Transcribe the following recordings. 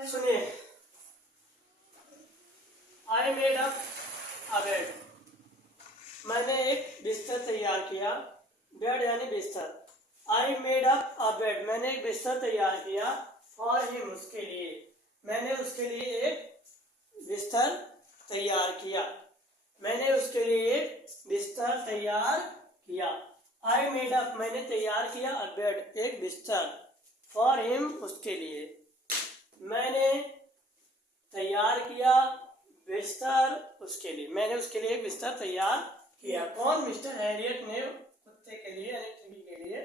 सुनिए, I made up a bed. मैंने एक बिस्तर तैयार किया। बेड यानी बिस्तर। I made up a bed, मैंने एक बिस्तर तैयार किया। फॉर हिम, उसके लिए। मैंने उसके लिए एक बिस्तर तैयार किया। मैंने उसके लिए एक बिस्तर तैयार किया। आई मेड अप, मैंने तैयार किया। अ बेड, एक बिस्तर। फॉर हिम, उसके लिए। मैंने तैयार किया बिस्तर उसके लिए। मैंने उसके लिए एक बिस्तर तैयार किया। कौन? मिस्टर हैरियट ने कुत्ते के लिए यानी टिगी के लिए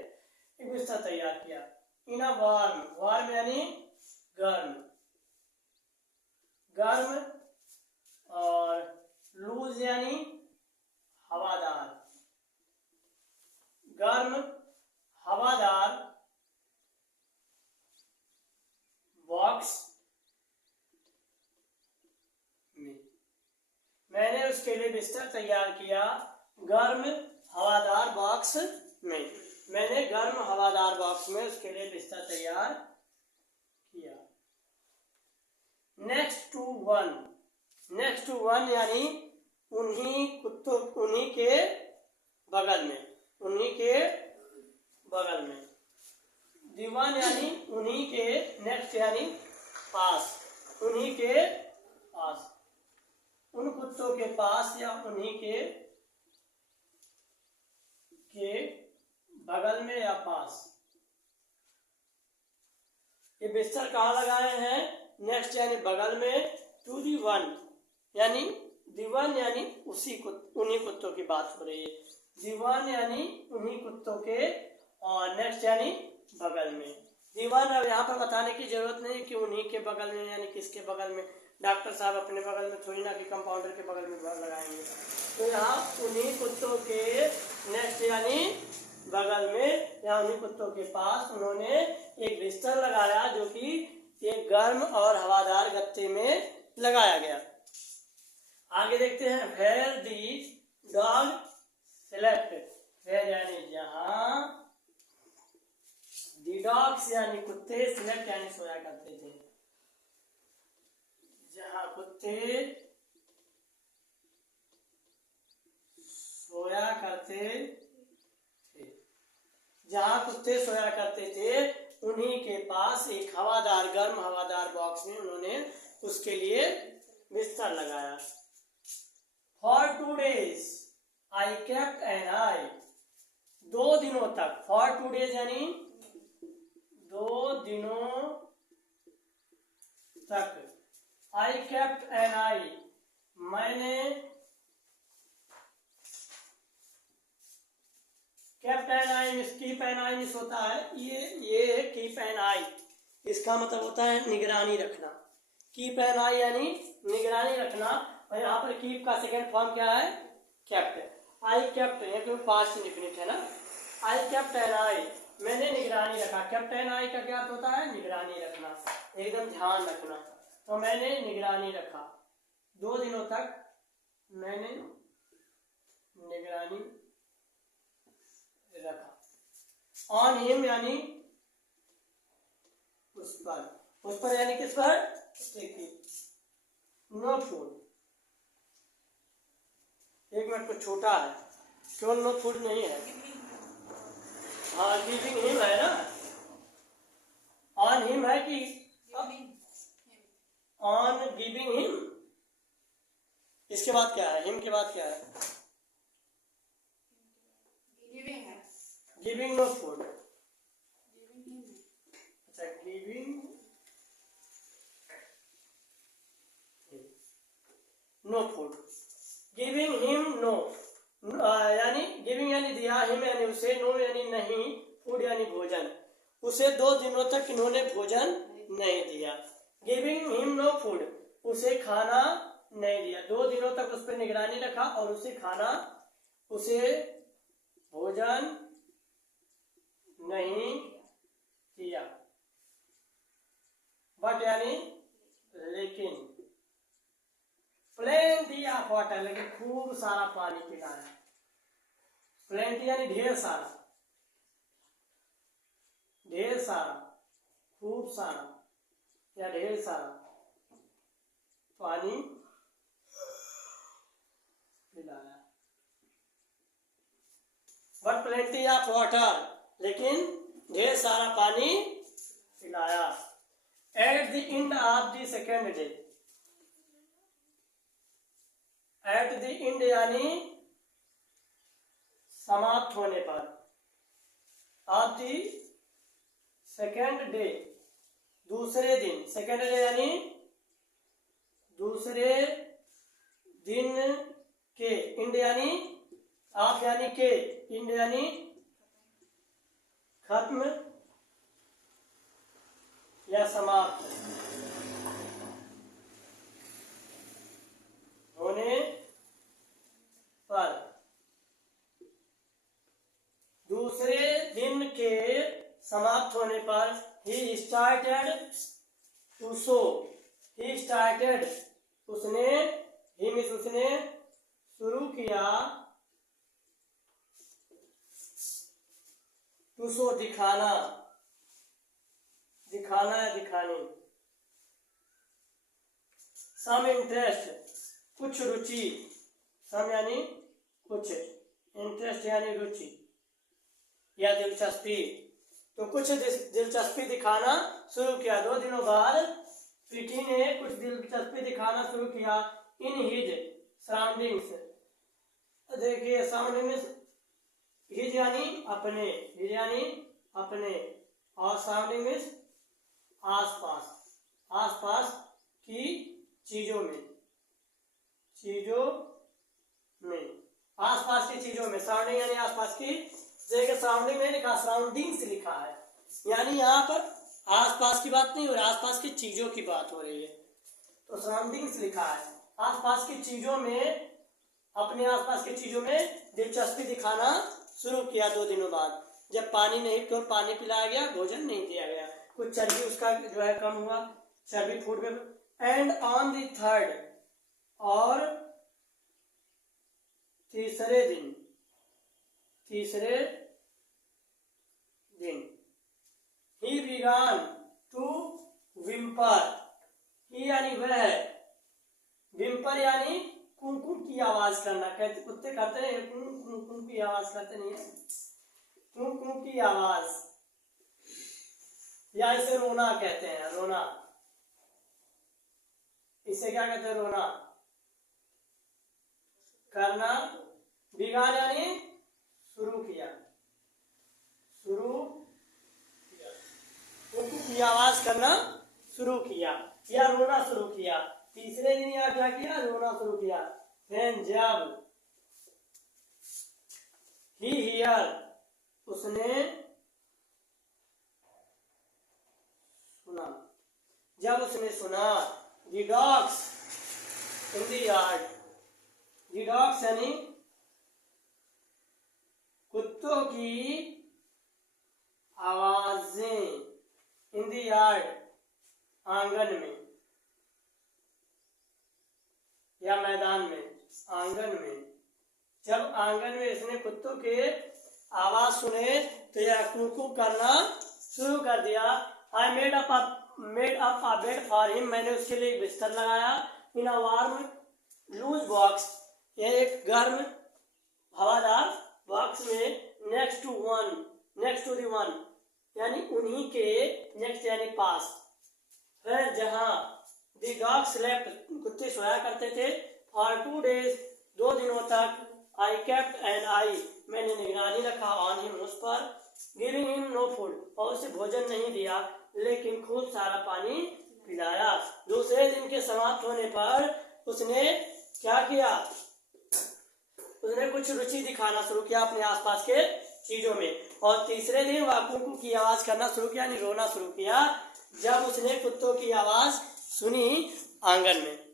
एक बिस्तर तैयार किया। इन अ वार्म, वार्म यानी गर्म, गर्म, और लूज यानी हवादार, गर्म हवादार बॉक्स में। मैंने उसके लिए बिस्तर तैयार किया गर्म हवादार बॉक्स में। मैंने गर्म हवादार बॉक्स में उसके लिए बिस्तर तैयार किया। Next to one, next to one यानी उन्हीं कुत्तों, उन्हीं के बगल में, उन्हीं के बगल में। दीवान यानी उन्हीं के, नेक्स्ट यानी पास, उन्हीं के पास, उन कुत्तों के पास या उन्हीं के बगल में या पास। ये बिस्तर कहाँ लगाए हैं? नेक्स्ट यानी बगल में, टू दी वन यानी दीवान यानी उसी उन्हीं कुत्तों की बात हो रही है। दीवान यानी उन्हीं कुत्तों के, और नेक्स्ट यानी बगल में। दीवान अब यहाँ पर बताने की जरूरत नहीं कि उन्हीं के बगल में यानी किसके बगल में। डॉक्टर साहब अपने बगल में थोड़ी ना कि कंपाउंडर के बगल में लगाएंगे। तो यहाँ उन्हीं कुत्तों के नेक्स्ट यानी बगल में या उन्हीं कुत्तों के पास उन्होंने एक बिस्तर लगाया जो कि एक गर्म और हवादार गत्ते में लगाया गया। आगे देखते हैं। Where the dog slept, where यानी जहां, दी डॉग्स यानी कुत्ते, स्लेप्ट यानी सोया करते थे, जहां कुत्ते सोया करते थे, जहां कुत्ते सोया करते थे उन्हीं के पास एक हवादार, गर्म हवादार बॉक्स में उन्होंने उसके लिए बिस्तर लगाया। For 2 days I kept an eye, 2 दिनों तक। फॉर 2 days यानी 2 दिनों तक। आई केप्ट एन आई, मैंने kept an eye miss, keep an eye miss होता है ये कीप एन आई, इसका मतलब होता है निगरानी रखना। कीप एन आई यानी निगरानी रखना, और यहाँ पर कीप का सेकेंड फॉर्म क्या है? केप्ट। आई केप्ट, ये तो पास्ट इंडेफिनिट है ना। आई केप्ट एन आई, मैंने निगरानी रखा। केप्ट एन आई का क्या होता है? निगरानी रखना, एकदम ध्यान रखना। तो मैंने निगरानी रखा 2 दिनों तक, मैंने निगरानी रखा। ऑन हिम यानी उस पर यानी किस पर? नो फूड, एक मिनट को छोटा है, केवल नो फूड नहीं है। हाँ, गिविंग हिम है ना। ऑन हिम है कि ऑन गिविंग हिम? इसके बाद क्या है? हिम के बाद क्या है? Giving no food. अच्छा, giving no food, giving him no यानी गिविंग यानी दिया, हिम यानी उसे, नो यानी नहीं, फूड यानी भोजन। उसे 2 दिनों तक इन्होंने भोजन नहीं दिया। गिविंग हिम नो फूड, उसे खाना नहीं दिया। 2 दिनों तक उस पर निगरानी रखा और उसे खाना, उसे भोजन नहीं दिया। बट यानी लेकिन। प्लेंटी ऑफ वाटर, लेकिन खूब सारा पानी पिलाया। प्लेंटी यानी ढेर सारा, ढेर सारा, खूब सारा, या ढेर सारा पानी पिलाया। बट प्लेंटी ऑफ वाटर, लेकिन ढेर सारा पानी पिलाया। At the end of the second day, at the end यानी समाप्त होने पर, ऑफ द सेकेंड डे दूसरे दिन, सेकेंड डे यानी दूसरे दिन के, इंड यानी ऑफ यानी के, इंड यानी खत्म या समाप्त होने पर, दूसरे दिन के समाप्त होने पर ही started to sow, he started उसने, ही मीन्स उसने शुरू किया, टू सो दिखाना, दिखाना या दिखाने, सम इंटरेस्ट कुछ रुचि, सम यानी कुछ, इंटरेस्ट यानी रुचि या दिलचस्पी, तो कुछ दिलचस्पी दिखाना शुरू किया। 2 दिनों बाद पीटी ने कुछ दिलचस्पी दिखाना शुरू किया इन हिज सराउंडिंग्स। देखिए सराउंडिंग्स, हिज यानी अपने, हिज यानी अपने, और सराउंडिंग्स आसपास, आसपास की चीजों में, चीजों में, आसपास की चीजों में, सराउंडिंग यानी आसपास की, जैसे सराउंडिंग में लिखा, सराउंडिंग्स लिखा है, यानी यहाँ पर आसपास की बात नहीं हो रही, आसपास की चीजों की बात हो रही है, तो सराउंडिंग्स लिखा है। आसपास की चीजों में, अपने आसपास की चीजों में दिलचस्पी दिखाना शुरू किया 2 दिनों बाद, जब पानी नहीं, तो पानी पिलाया गया, भोजन नहीं दिया गया, कुछ चर्बी उसका जो है कम हुआ, चर्बी फूड में। एंड ऑन द थर्ड, और तीसरे दिन, तीसरे दिन ही बिगान टू विम्पर, ही यानी वह, विम्पर यानी कुन की आवाज करना, कहते कुत्ते करते हैं कुन की आवाज करते नहीं है, कुन की आवाज, या इसे रोना कहते हैं, रोना, इसे क्या कहते हैं, रोना करना। बिगान यानी शुरू किया, शुरू किया, कुन की आवाज करना शुरू किया या रोना शुरू किया। तीसरे दिन या क्या किया, रोना शुरू किया। Then जब he hear, उसने सुना, जब उसने सुना, the dogs in the yard, the dogs यानी कुत्तों की आवाजें, in the yard आंगन में या मैदान में, आंगन में, जब आंगन में इसने कुत्तों के आवाज सुने तो यह कुकू करना शुरू कर दिया। I made up a bed for him, मैंने उसके लिए एक बिस्तर लगाया। इन अ वार्म लूज बॉक्स, यह एक गर्म हवादार बॉक्स में, नेक्स्ट टू द वन यानी उन्हीं के, नेक्स्ट यानी पास, है जहां द डॉग स्लेप्ट, कुत्ते सोया करते थे। फॉर 2 days, 2 दिनों तक। आई केप्ट एन आई, मैंने निगरानी रखा, ऑन हिम, उस पर। गिविंग हिम नो फूड, और उसे भोजन नहीं दिया, लेकिन खूब सारा पानी पिलाया। दूसरे दिन के समाप्त होने पर उसने क्या किया, उसने कुछ रुचि दिखाना शुरू किया अपने आसपास के चीजों में, और तीसरे दिन वह कुकू की आवाज करना शुरू किया, यानी रोना शुरू किया, जब उसने कुत्तों की आवाज सुनी आंगन में।